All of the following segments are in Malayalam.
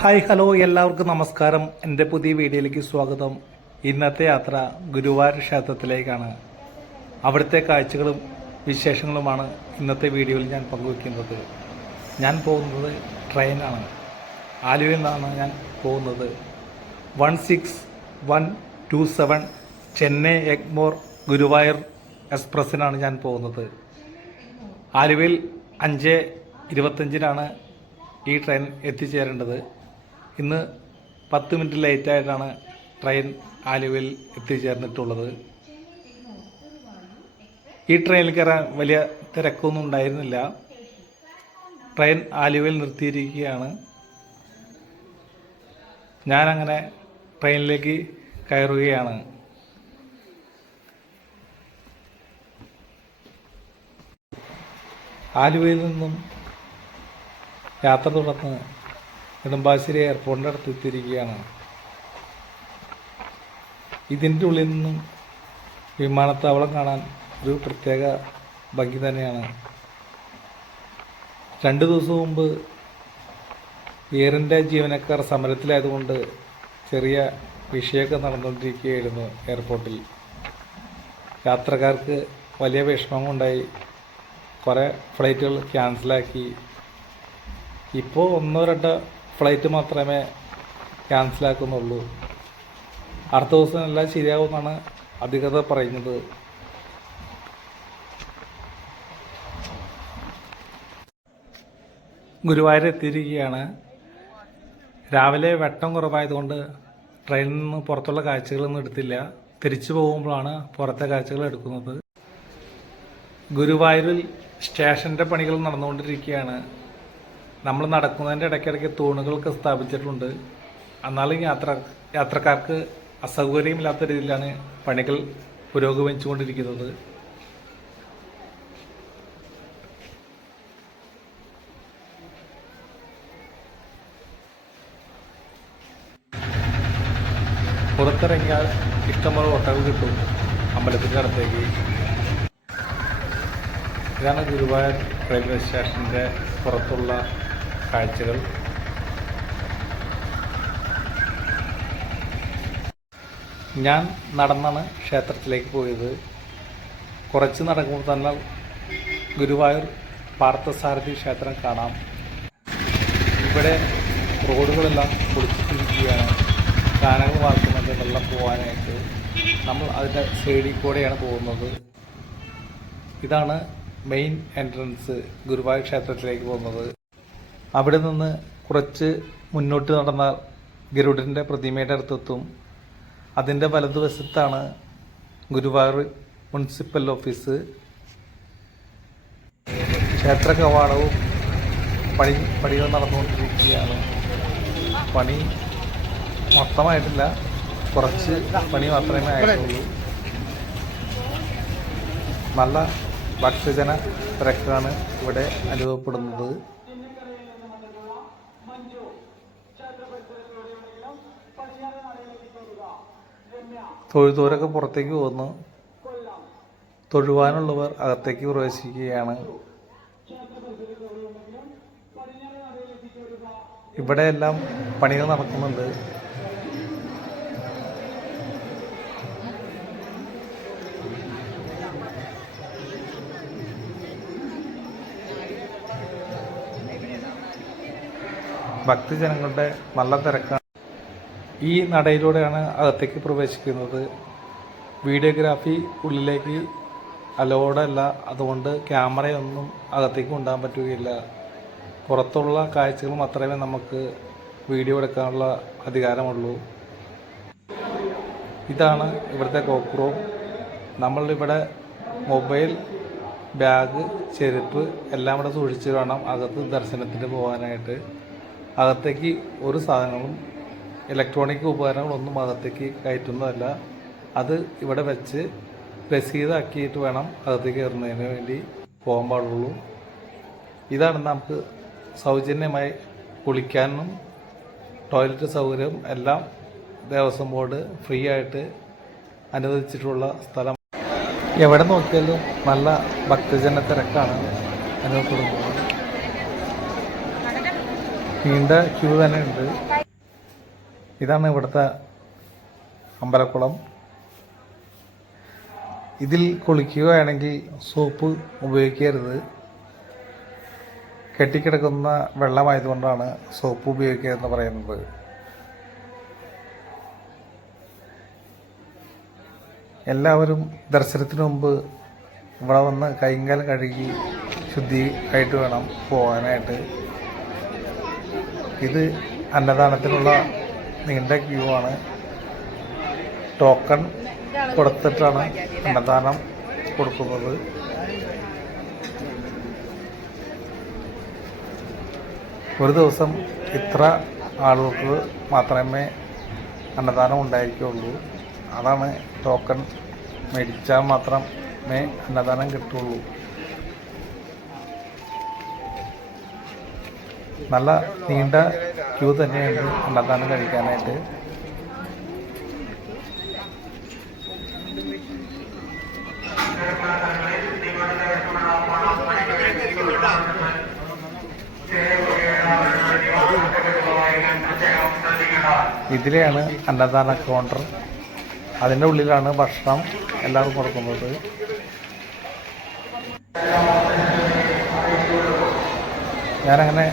ഹായ് ഹലോ എല്ലാവർക്കും നമസ്കാരം. എൻ്റെ പുതിയ വീഡിയോയിലേക്ക് സ്വാഗതം. ഇന്നത്തെ യാത്ര ഗുരുവായൂർ ക്ഷേത്രത്തിലേക്കാണ്. അവിടുത്തെ കാഴ്ചകളും വിശേഷങ്ങളുമാണ് ഇന്നത്തെ വീഡിയോയിൽ ഞാൻ പങ്കുവയ്ക്കുന്നത്. ഞാൻ പോകുന്നത് ട്രെയിനാണ്. ആലുവയിൽ നിന്നാണ് ഞാൻ പോകുന്നത്. 16127 ചെന്നൈ എഗ്മോർ ഗുരുവായൂർ എക്സ്പ്രസ്സിനാണ് ഞാൻ പോകുന്നത്. ആലുവയിൽ 5:25 ഈ ട്രെയിൻ എത്തിച്ചേരേണ്ടത്. ഇന്ന് 10 മിനിറ്റ് ലേറ്റായിട്ടാണ് ട്രെയിൻ ആലുവയിൽ എത്തിച്ചേർന്നിട്ടുള്ളത്. ഈ ട്രെയിനിൽ കയറാൻ വലിയ തിരക്കൊന്നും ഉണ്ടായിരുന്നില്ല. ട്രെയിൻ ആലുവയിൽ നിർത്തിയിരിക്കുകയാണ്. ഞാനങ്ങനെ ട്രെയിനിലേക്ക് കയറുകയാണ്. ആലുവയിൽ നിന്നും യാത്ര തുടർന്ന് നെടുമ്പാശ്ശേരി എയർപോർട്ടിൻ്റെ അടുത്ത് എത്തിയിരിക്കുകയാണ്. ഇതിൻ്റെ ഉള്ളിൽ നിന്നും വിമാനത്താവളം കാണാൻ ഒരു പ്രത്യേക ഭംഗി തന്നെയാണ്. 2 ദിവസം മുമ്പ് എയറിൻ്റെ ജീവനക്കാർ സമരത്തിലായതുകൊണ്ട് ചെറിയ വിഷയമൊക്കെ നടന്നുകൊണ്ടിരിക്കുകയായിരുന്നു എയർപോർട്ടിൽ. യാത്രക്കാർക്ക് വലിയ വിഷമമുണ്ടായി. കുറേ ഫ്ലൈറ്റുകൾ ക്യാൻസലാക്കി. ഇപ്പോൾ 1-2 ഫ്ലൈറ്റ് മാത്രമേ ക്യാൻസലാക്കുന്നുള്ളൂ. അടുത്ത ദിവസം എല്ലാം ശരിയാവുമെന്നാണ് അധികൃതർ പറയുന്നത്. ഗുരുവായൂർ എത്തിയിരിക്കുകയാണ്. രാവിലെ വെട്ടം കുറവായതുകൊണ്ട് ട്രെയിനിൽ നിന്ന് പുറത്തുള്ള കാഴ്ചകളൊന്നും എടുത്തില്ല. തിരിച്ചു പോകുമ്പോഴാണ് പുറത്തെ കാഴ്ചകൾ എടുക്കുന്നത്. ഗുരുവായൂരിൽ സ്റ്റേഷൻ്റെ പണികൾ നടന്നുകൊണ്ടിരിക്കുകയാണ്. നമ്മൾ നടക്കുന്നതിൻ്റെ ഇടയ്ക്കിടയ്ക്ക് തൂണുകളൊക്കെ സ്ഥാപിച്ചിട്ടുണ്ട്. എന്നാലും യാത്രക്കാർക്ക് അസൗകര്യമില്ലാത്ത രീതിയിലാണ് പണികൾ പുരോഗമിച്ചുകൊണ്ടിരിക്കുന്നത്. പുറത്തിറങ്ങിയാൽ ഇഷ്ടംപോലെ ഓട്ടോകൾ കിട്ടും അമ്പലത്തിൻ്റെ അടുത്തേക്ക്. ഇതാണ് ഗുരുവായൂർ റെയിൽവേ സ്റ്റേഷൻ്റെ പുറത്തുള്ള കാഴ്ചകൾ. ഞാൻ നടന്നാണ് ക്ഷേത്രത്തിലേക്ക് പോയത്. കുറച്ച് നടക്കുമ്പോൾ തന്നെ ഗുരുവായൂർ പാർത്ഥസാരഥി ക്ഷേത്രം കാണാം. ഇവിടെ റോഡുകളെല്ലാം പൊളിച്ചിട്ടിരിക്കുകയാണ്. കാനകൾ വാർക്കുന്നുണ്ട് വെള്ളം പോകാനായിട്ട്. നമ്മൾ അതിൻ്റെ സൈഡിൽ കൂടെയാണ് പോകുന്നത്. ഇതാണ് മെയിൻ എൻട്രൻസ് ഗുരുവായൂർ ക്ഷേത്രത്തിലേക്ക് പോകുന്നത്. അവിടെ നിന്ന് കുറച്ച് മുന്നോട്ട് നടന്നാൽ ഗരുഡൻ്റെ പ്രതിമയുടെ അടുത്തെത്തും. അതിൻ്റെ വലതുവശത്താണ് ഗുരുവായൂർ മുനിസിപ്പൽ ഓഫീസ്. ക്ഷേത്ര കവാടവും പണികൾ നടന്നുകൊണ്ടിരിക്കുകയാണ്. പണി മൊത്തമായിട്ടില്ല, കുറച്ച് പണി മാത്രമേ ആയിട്ടുള്ളൂ. നല്ല ഭക്തജന തിരക്കാണ് ഇവിടെ അനുഭവപ്പെടുന്നത്. തൊഴുതോരൊക്കെ പുറത്തേക്ക് പോകുന്നു. തൊഴുവാനുള്ളവർ അകത്തേക്ക് പ്രവേശിക്കുകയാണ്. ഇവിടെയെല്ലാം പണികൾ നടക്കുന്നുണ്ട്. ഭക്തജനങ്ങളുടെ നല്ല തിരക്കാണ്. ഈ നടയിലൂടെയാണ് അകത്തേക്ക് പ്രവേശിക്കുന്നത്. വീഡിയോഗ്രാഫി ഉള്ളിലേക്ക് അലോഡല്ല, അതുകൊണ്ട് ക്യാമറയൊന്നും അകത്തേക്ക് കൊണ്ടുപോകാൻ പറ്റുകയില്ല. പുറത്തുള്ള കാഴ്ചകൾ മാത്രമേ നമുക്ക് വീഡിയോ എടുക്കാനുള്ള അധികാരമുള്ളൂ. ഇതാണ് ഇവിടുത്തെ കോക്ക്റൂം. നമ്മളിവിടെ മൊബൈൽ, ബാഗ്, ചെരുപ്പ് എല്ലാം ഇവിടെ സൂക്ഷിച്ച് വേണം അകത്ത് ദർശനത്തിന് പോകാനായിട്ട്. അകത്തേക്ക് ഒരു സാധനങ്ങളും ഇലക്ട്രോണിക് ഉപകരണങ്ങളൊന്നും അകത്തേക്ക് കയറ്റുന്നതല്ല. അത് ഇവിടെ വെച്ച് രസീതാക്കിയിട്ട് വേണം അകത്തേക്ക് കയറുന്നതിന് വേണ്ടി പോകാൻ പാടുള്ളൂ. ഇതാണ് നമുക്ക് സൗജന്യമായി കുളിക്കാനും ടോയ്ലറ്റ് സൗകര്യം എല്ലാം ദേവസ്വം ബോർഡ് ഫ്രീ ആയിട്ട് അനുവദിച്ചിട്ടുള്ള സ്ഥലം. എവിടെ നോക്കിയാലും നല്ല ഭക്തജന തിരക്കാണ് അനുഭവപ്പെടുന്നത്. നീണ്ട ക്യൂ തന്നെ ഉണ്ട്. ഇതാണ് ഇവിടുത്തെ അമ്പലക്കുളം. ഇതിൽ കുളിക്കുകയാണെങ്കിൽ സോപ്പ് ഉപയോഗിക്കരുത്. കെട്ടിക്കിടക്കുന്ന വെള്ളമായതുകൊണ്ടാണ് സോപ്പ് ഉപയോഗിക്കരുതെന്ന് പറയുന്നത്. എല്ലാവരും ദർശനത്തിന് മുമ്പ് ഇവിടെ വന്ന് കൈകാൽ കഴുകി ശുദ്ധിയായിട്ട് വേണം പോകാനായിട്ട്. ഇത് അന്നദാനത്തിനുള്ള നീണ്ട ക്യൂ ആണ്. ടോക്കൺ കൊടുത്തിട്ടാണ് അന്നദാനം കൊടുക്കുന്നത്. ഒരു ദിവസം ഇത്ര ആളുകൾക്ക് മാത്രമേ അന്നദാനം ഉണ്ടായിരിക്കുകയുള്ളൂ. അതാണ് ടോക്കൺ മേടിച്ചാൽ മാത്രമേ അന്നദാനം കിട്ടുള്ളൂ. നല്ല നീണ്ട ക്യൂ തന്നെയുണ്ട് അന്നദാനം കഴിക്കാനായിട്ട്. ഇതിലെയാണ് അന്നദാന കൗണ്ടർ. അതിൻ്റെ ഉള്ളിലാണ് ഭക്ഷണം എല്ലാവർക്കും കൊടുക്കുന്നത്. ഞാനങ്ങനെ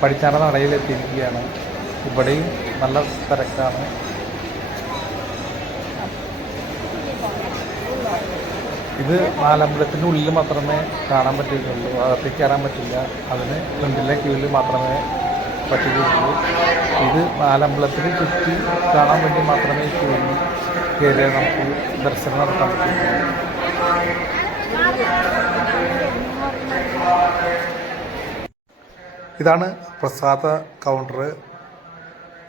പടിഞ്ഞാറ നടയിലെത്തിയിരിക്കുകയാണ്. ഇവിടെയും നല്ല തിരക്കാണ്. ഇത് നാലമ്പലത്തിൻ്റെ ഉള്ളിൽ മാത്രമേ കാണാൻ പറ്റുകയുള്ളൂ. അകത്തേക്ക് കയറാൻ പറ്റില്ല. അതിന് ഫ്രണ്ടിലെ ക്യൂവിൽ മാത്രമേ പറ്റുകയുള്ളൂ. ഇത് നാലമ്പലത്തിന് ചുറ്റി കാണാൻ വേണ്ടി മാത്രമേ ക്യൂവിൽ കയറിയാൽ നമുക്ക് ദർശനം നടത്താൻ പറ്റുള്ളൂ. ഇതാണ് പ്രസാദ കൗണ്ടർ.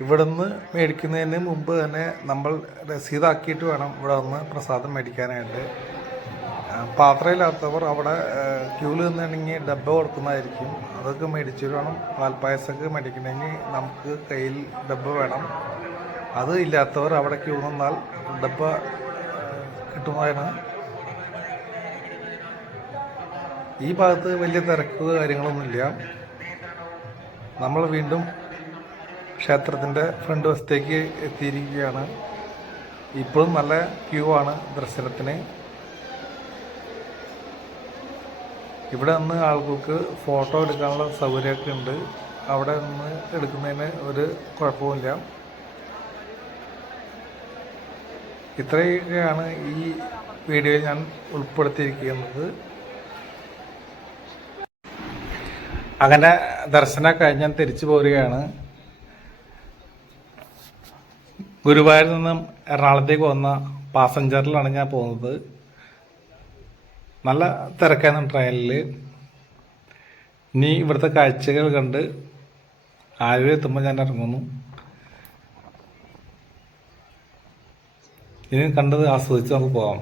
ഇവിടുന്ന് മേടിക്കുന്നതിന് മുമ്പ് തന്നെ നമ്മൾ രസീതാക്കിയിട്ട് വേണം ഇവിടെ നിന്ന് പ്രസാദം മേടിക്കാനായിട്ട്. പാത്രമില്ലാത്തവർ അവിടെ ക്യൂവിൽ നിന്നുണ്ടെങ്കിൽ ഡബ്ബ കൊടുക്കുന്നതായിരിക്കും. അതൊക്കെ മേടിച്ചിട്ട് വേണം. പാൽപ്പായസമൊക്കെ മേടിക്കണമെങ്കിൽ നമുക്ക് കയ്യിൽ ഡബ്ബ വേണം. അത് ഇല്ലാത്തവർ അവിടെ ക്യൂ നിന്നാൽ ഡബ്ബ കിട്ടുന്നതാണ്. ഈ ഭാഗത്ത് വലിയ തിരക്ക് കാര്യങ്ങളൊന്നുമില്ല. നമ്മൾ വീണ്ടും ക്ഷേത്രത്തിൻ്റെ ഫ്രണ്ട് വശത്തേക്ക് എത്തിയിരിക്കുകയാണ്. ഇപ്പോഴും നല്ല ക്യൂ ആണ് ദർശനത്തിന്. ഇവിടെ നിന്ന് ആളുകൾക്ക് ഫോട്ടോ എടുക്കാനുള്ള സൗകര്യമൊക്കെ ഉണ്ട്. അവിടെ നിന്ന് എടുക്കുന്നതിന് ഒരു കുഴപ്പമില്ല. ഇത്രയൊക്കെയാണ് ഈ വീഡിയോയിൽ ഞാൻ ഉൾപ്പെടുത്തിയിരിക്കുന്നത്. അങ്ങനെ ദർശനം കഴിഞ്ഞ് ഞാൻ തിരിച്ചു പോരുകയാണ്. ഗുരുവായൂരിൽ നിന്നും എറണാകുളത്തേക്ക് വന്ന പാസഞ്ചറിലാണ് ഞാൻ പോകുന്നത്. നല്ല തിരക്കായിരുന്നു ട്രെയിനിൽ. ഇനി ഇവിടുത്തെ കാഴ്ചകൾ കണ്ട് ആലുവ എത്തുമ്പോൾ ഞാൻ ഇറങ്ങുന്നു. ഇനി കണ്ടത് ആസ്വദിച്ച് നമുക്ക് പോകാം.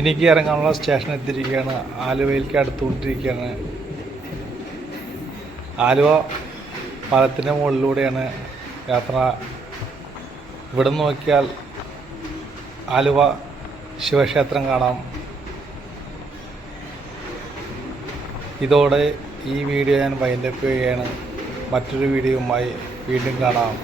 എനിക്ക് ഇറങ്ങാനുള്ള സ്റ്റേഷൻ എത്തിയിരിക്കുകയാണ്. ആലുവയിലേക്ക് അടുത്തുകൊണ്ടിരിക്കുകയാണ്. ആലുവ പാലത്തിൻ്റെ മുകളിലൂടെയാണ് യാത്ര. ഇവിടെ നോക്കിയാൽ ആലുവ ശിവക്ഷേത്രം കാണാം. ഇതോടെ ഈ വീഡിയോ ഞാൻ വൈൻഡപ്പ് ചെയ്യുകയാണ്. മറ്റൊരു വീഡിയോയുമായി വീണ്ടും കാണാം.